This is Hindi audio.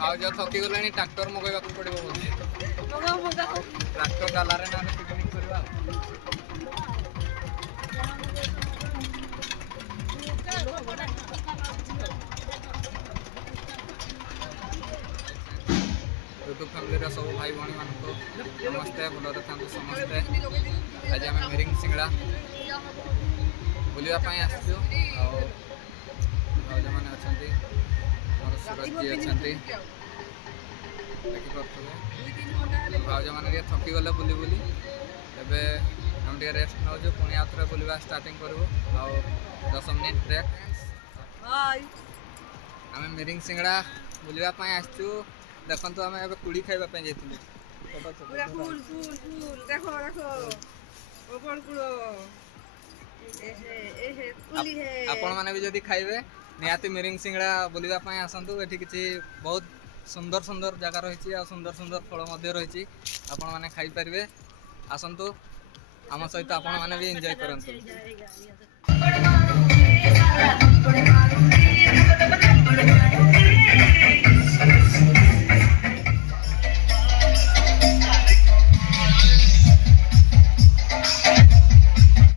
भाज थकी गले ट्राक्टर मगैवाक पड़ो ट्राक्टर गालारे ना पिकनिक करवा यूट्यूब फैमिली सब भाई भाई मान नमस्ते भलरे था समस्ते आज आम मिरिंग सिंगड़ा बुलापाई आसचु भाज मैंने अच्छा मोर सूरज जी अच्छा देखिपे भाज मैंने थकी गले बुली बुली एवं हम रेस्ट नौ पुणी आउ थे बुलवा स्टार्टिंग करूँ आ 10 मिनिट ब्रेक आम मिरिंग सिंगड़ा बुलापाई आसचु देखो आम ए कुड़ी खावाई जाइए आपण मैंने भी जदि खाइबे निहाती मिरिंग सिंगड़ा बुलापाई आसतु ये किसी बहुत सुंदर सुंदर जगह रही और सुंदर सुंदर फल रही आपण मैंने खाई पारे आसतु आम सहित आपण मैंने भी एंजॉय करंतु।